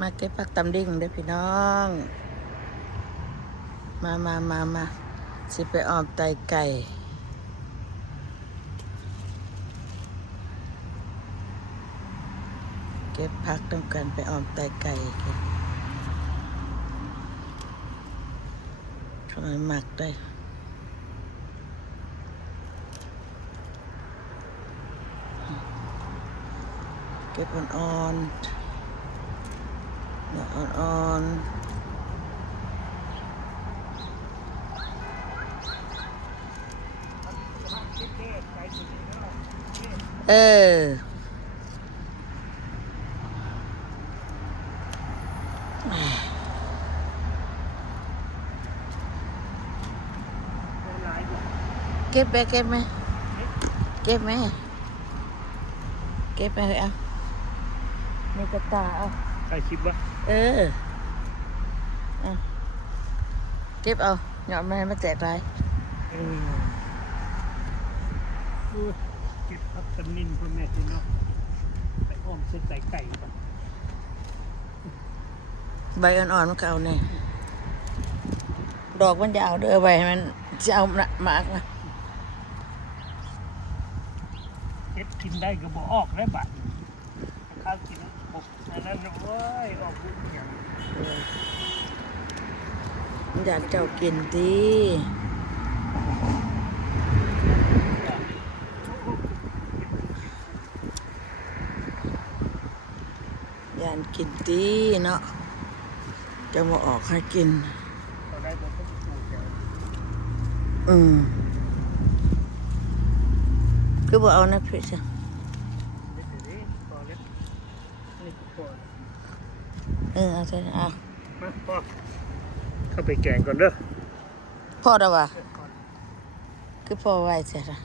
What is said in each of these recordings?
มาเก็บผักตำดิ่งเด้อพี่น้องมาสิไปออมไตไก่เก็บผักต้องกันไปออมไตไก่กันขนมหมักได้เก็บอ่อนๆเนี่ยอ่อนๆเก็บไหมเก็บไหมเก็บไหมเก็บไปเลยเอาในกระตาเอาใช่คลิปวะเอาเก็บเอาหยอดมาให้มาแจกไรเก็บพักตะนินพ่อแม่พี่น้องไปอ้อมเส้นไก่ไก่ก่อนใบอ่อนๆมันก็เอาเนี่ยดอกมันยาวเด้อใบมันจะเอาหมากนะเก็บกินได้ก็บอกออกได้บัดข้าวกินบุกอันนั้นโอ้ยออกลูกอย่างอยากเจ้ากินดีอยากกินดีเนาะจะมาออกให้กินคือบอกเอานะพี่จ้ะเอาใช่เอาพ่อเข้าไปแกงก่อนเด้อพ่อเด้อวะคือพ่อไว้เสียละ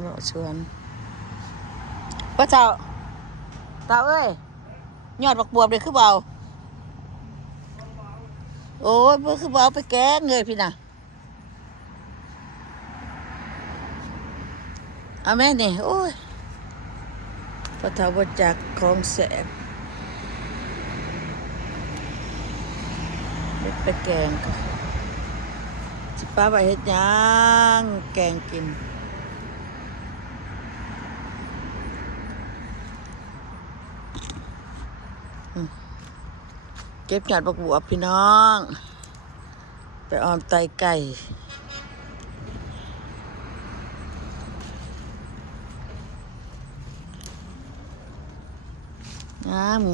เราชวนป้าเจ้าเต่าเอ้ยยอดบักบวบเลยคือเบาโอ้ยเพื่อคือเบาไปแกงเลยพี่น่ะเอาแม่นี่โอ้ยพอเท่าบจักของแสบไปแกงสิป้าไปเฮ็ดยังแกงกินเก็บหยาดบักบวบพี่น้องไปออมไตไก่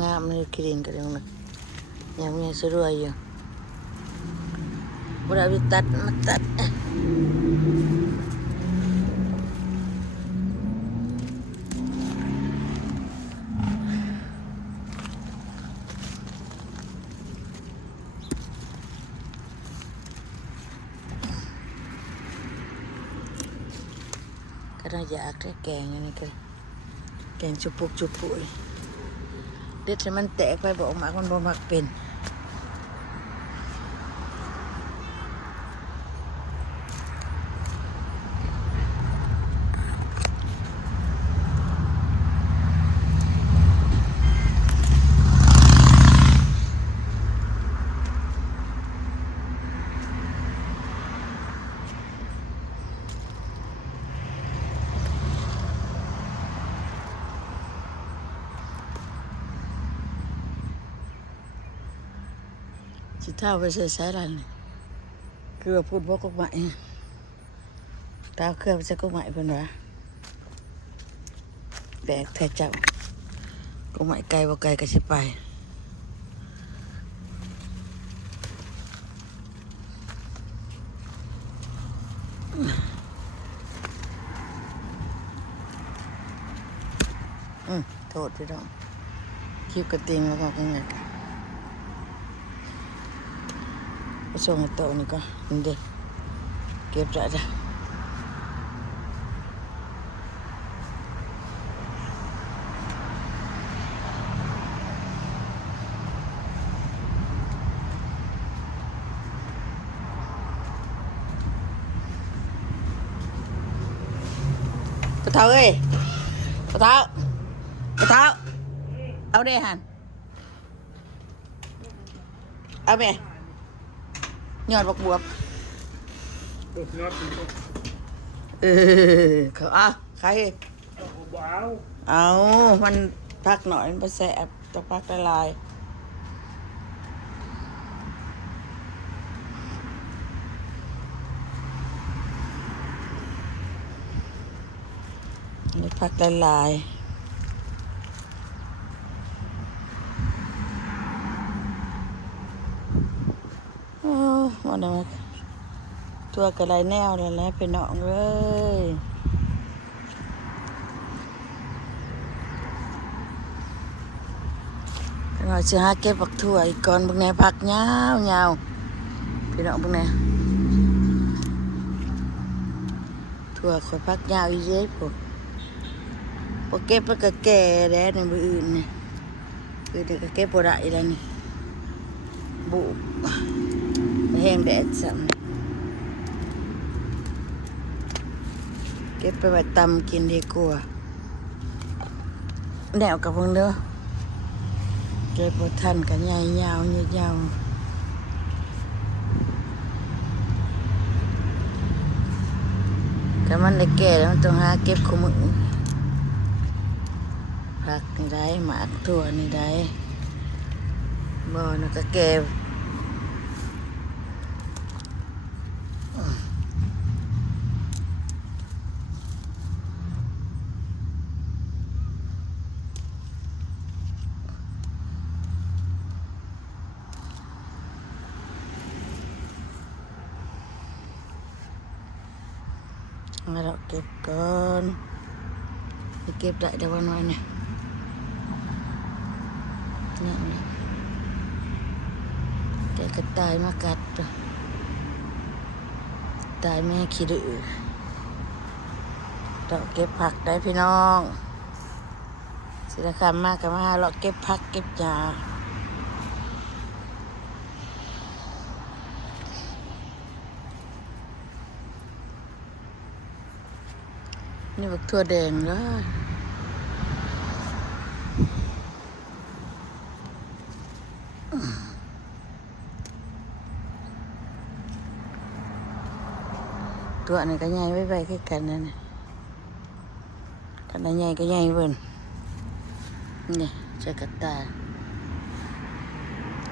งามเลยกินกันยังไงยังมีสรวยอยู่บุราวิตัดมาตัดก็น่าอยากได้แกงอันนี้ก็แกงจุปุกจุปุยเด็ดให้มันแตกไปบอกหมากมันบ่มักเป็นสิเท่าไปใส่สายรันคือว่าพูดพวกกฎหมายตาเครื่องไปใส่กฎหมายเป็นวะแบกแท้เจ้ากฎหมายไกลว่าไกลก็สิไปโทษพี่น้องคิวกระติงแล้วก็ยังไงไปส่งให้โต๊ะนี่ก็นี่เด็กเก็บได้จ้ะปะเท้าเอ้ยปะเท้า ปะเท้าเอาได้หันเอาไปยอดบักบวบ ตัวน็อตมันก็ เขาอ่ะใคร ว้าว เอามันพักหน่อยมันไปแสบจะพักละลายนี่พักละลายโอ้วันนั้นตัวกระไรแนวเลยแหละไปน้องเลยเราจะหาเก็บผักถั่วอีกก่อนบางแนผักยาวพี่น้องบางแนถั่วข่อยผักยาวอีเยอะพอเก็บไปก็แก่แล้วในมืออื่นนี่อื่นนี่ก็เก็บบ่ได้แล้วนี่บุแห้งแดดสั่นเก็บไปไว้ตำกินดีกว่าแนวกับพวกเด้อเก็บบ่ทันก็ใหญ่ยาวยืดยาวถ้ามันได้แก่แล้วมันต้องหาเก็บคู่มือผักนี่ได้หมากถั่วนี่ได้บ่น่ะก็แก่มาเราเก็บก่อนไปเก็บได้เดี๋ยววันวันเนี่ยนี่แกก็ตายมากัดตายแม่ขี้ดื้อเราเก็บผักได้พี่น้องศิลปกรรมมากกับมาเราเก็บผักเก็บยานี่บักทั่วแดงเลยตัวนี้ก็ใหญ่ไว้ๆคือกันนั่นน่ะขนาดใหญ่ก็ใหญ่เบิ่นนี่ใช้กระตาย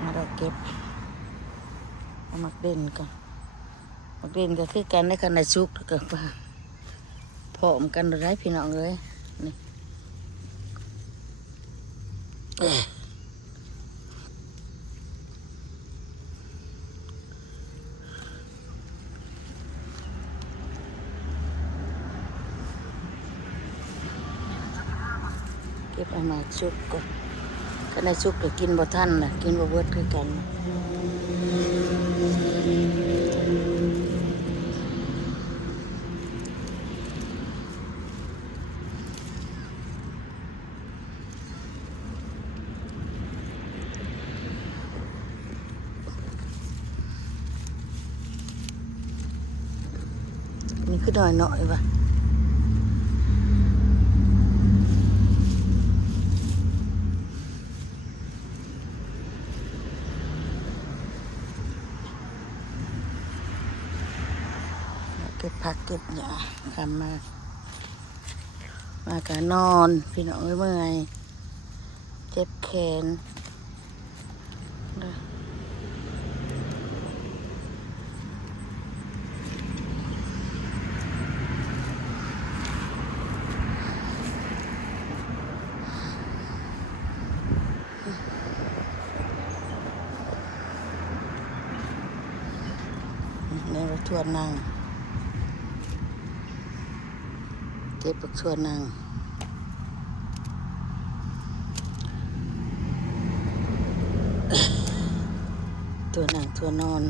มาเราเก็บเอามักเด่นก่อนมักเด่นก็คือกันในขนาดชุกก็พร้อมกันได้พี่น้องเลยนี่เก็บเอามาชุกก่อนขนาดชุกก็กินบ่ทันน่ะกินบ่เบิดคือกันนี่คือหน่อยว่ะเก็บผักเก็บหญ้าทำมากะนอนพี่น้องเมื่อยเจ็บแขนนี่เราชวนนั่งเจ็บปักชวนนั่งตัวนั่งตัวนอน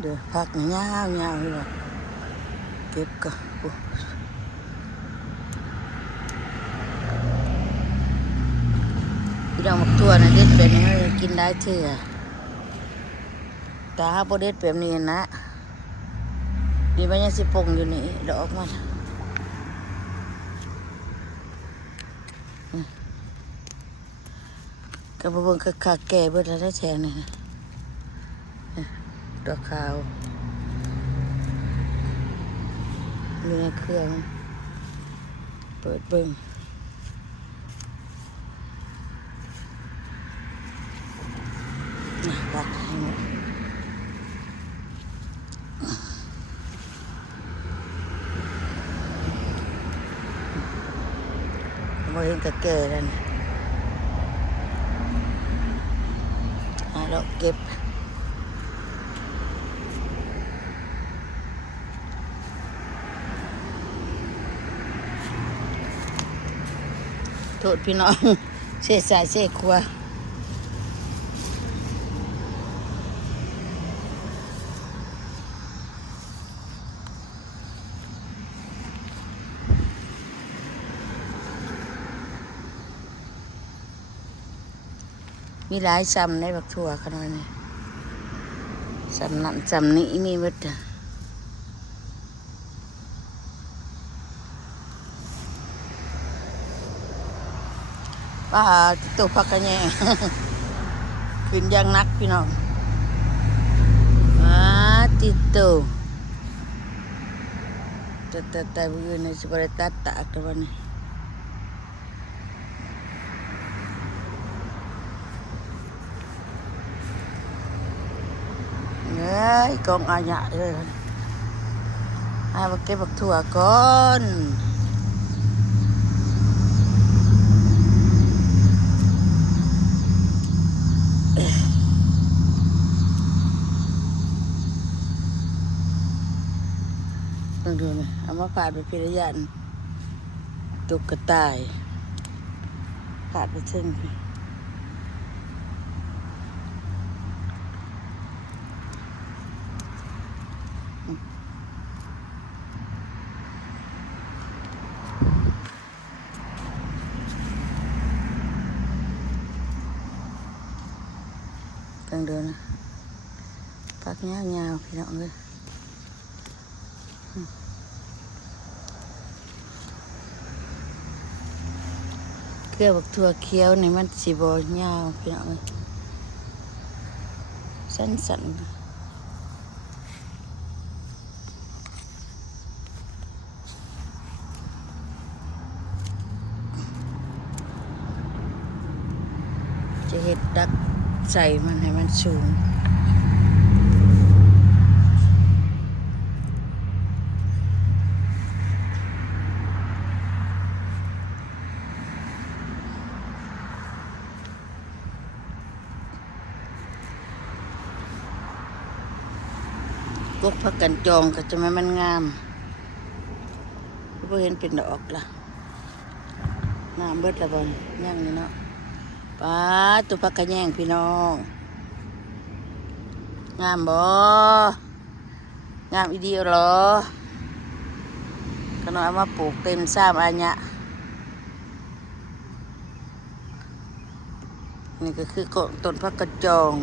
เดี๋ยวพักยาวเลยเก็บก่อนพี่น้องมักทั่วนะเด็ดแบบนี้กินได้เถื่อตาโบเด็ดแบบนี้นะ นี่มันยังสิปงอยู่นี่ดอกมันกระเบื้องขาแก่เบิดแล้วได้แทงนี่นะดอกขาวอยู่ในเครื่องเปิดเบิ่งปักให้หมดมาเห็นกระแก่แล้วนะเราเก็บโทษพี่น้องเสียสายเสียครัวมีหลายซ้ำในบักถั่วขนาดนี้ซ้ำนั่นซ้ำนี้มีหมดป้าตัวพักกันแย่ขึ้นยังนักพี่น้องติดตัวแต่บุญในสิบริตัดตากตัวนี้กองอาญะเลยให้มาเก็บบักถั่วก่อนต้องดูนะเอามาผ่าไปพิรยันตุกกระต่ายผ่าไปเส้นต้องดูนะพักยาวๆพี่น้องเลยเกลือบักถั่วเขียวนี่มันสีบอยาวพี่น้องเลยสั้นๆจะเห็ดดักใส่มันให้มันสูงกกพักกันจองก็จะมันงามก็เห็นเป็นดอกละน้ำเบิดละบอลย่างนี่เนาะป้าตัวพักกันแย่งพี่น้องงามบ่งามอีเดียวเหรอขนมเอามาปลูกเต็มซ้ำอันเนี้ยนี่ก็คือต้นพักกระจอง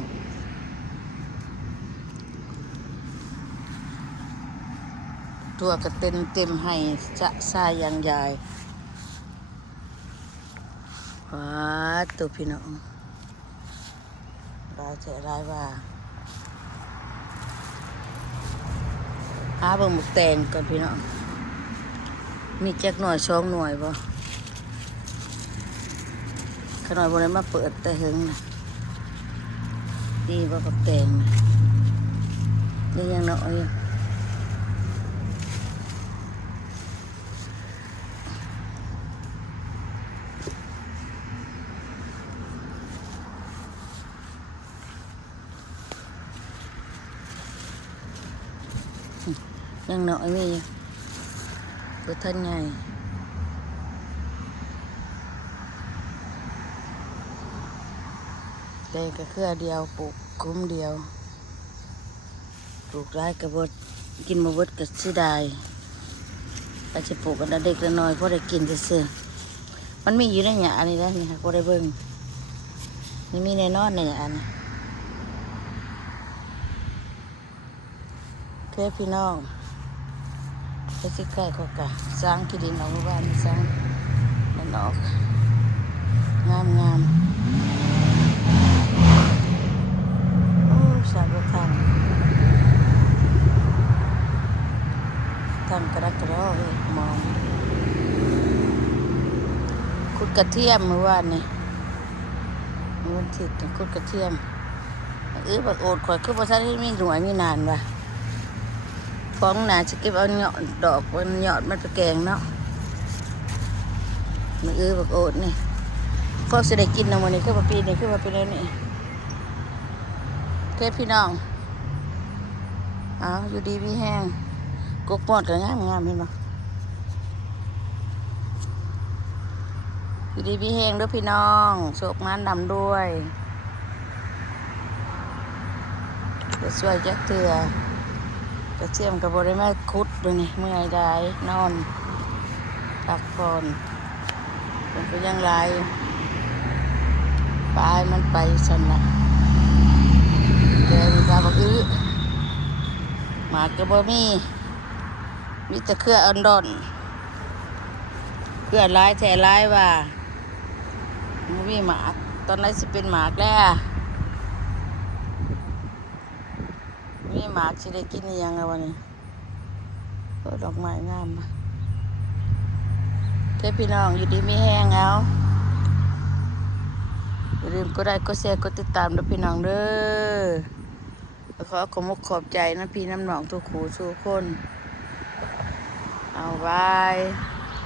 ตัวก็เต็มให้จะทรายยางใหญ่ว้าตัวพี่น้องร้ายใจร้ายว่าหาเบิ่งหมกแตงก่อนพี่น้องมีแจ็คหน่อยช่องหน่วยบ่ขน่อยบนนั้นมาเปิดแต่หึงนะดีว่าหมกแตงนี่ยังน้อยยังน้อยมีตัวท่านใหญ่แต่ก็เครือเดียวปลูกคุ้มเดียวปลูกได้กระบดกินมาบดกับสีได้อาจจะปลูกกันเด็กละน้อยเพราะได้กินเสื่อมันมีอยู่ในหยาอันนี้แล้วนี่ค่ะพอได้เบิ่งนี่มีในนอนในหยาอันนี้โอเคพี่น้อง ไปสิใกล้เขากะสร้างที่ดินเอาไว้บ้านนี่สร้างมันออกงามงามโอ้สาธุทางกระดักกระดอเลยมองขุดกระเทียมเมื่อวานนี่มันถิดขุดกระเทียมบักโอดข่อยคือบ่ทันได้มีหน่วยมีนานว่ะของหนาจะเก็บเอายอดดอกมันยอดมันไปแกงเนาะมันบักโอดนี่ก็สิได้กินนะมื้อนี้คือว่าปีนี้คือว่าปีแล้วนี่พี่น้องเอาอยู่ดีมีแห้งกกมอดก็งามงามเห็นบ่อยู่ดีมีแห้งด้วยพี่น้องโชคมันดำด้วยจะช่วยจักเถื่อกระเทียมกับบริมาคุดด้วยนี่เมื่อยได้นอนพักผ่อนมันก็ยังไรปลายมันไปสันละเดินตาบักอื้อหมากกระบมีแต่เครืออันดอนเครือลายแท้ลายว่ามันมีหมากตอนนั้นสิเป็นหมากแล้วมีหมากสิได้กินยังไงวันนี้ก็ดอกไม้งามพี่น้องอยู่ดีไม่แห้งเอาอย่าลืมกดไลค์กดแชร์กดติดตามด้วยพี่น้องเด้อขอขอบใจนะพี่น้ำหนองทุกขู่ทุกคนเอาไว้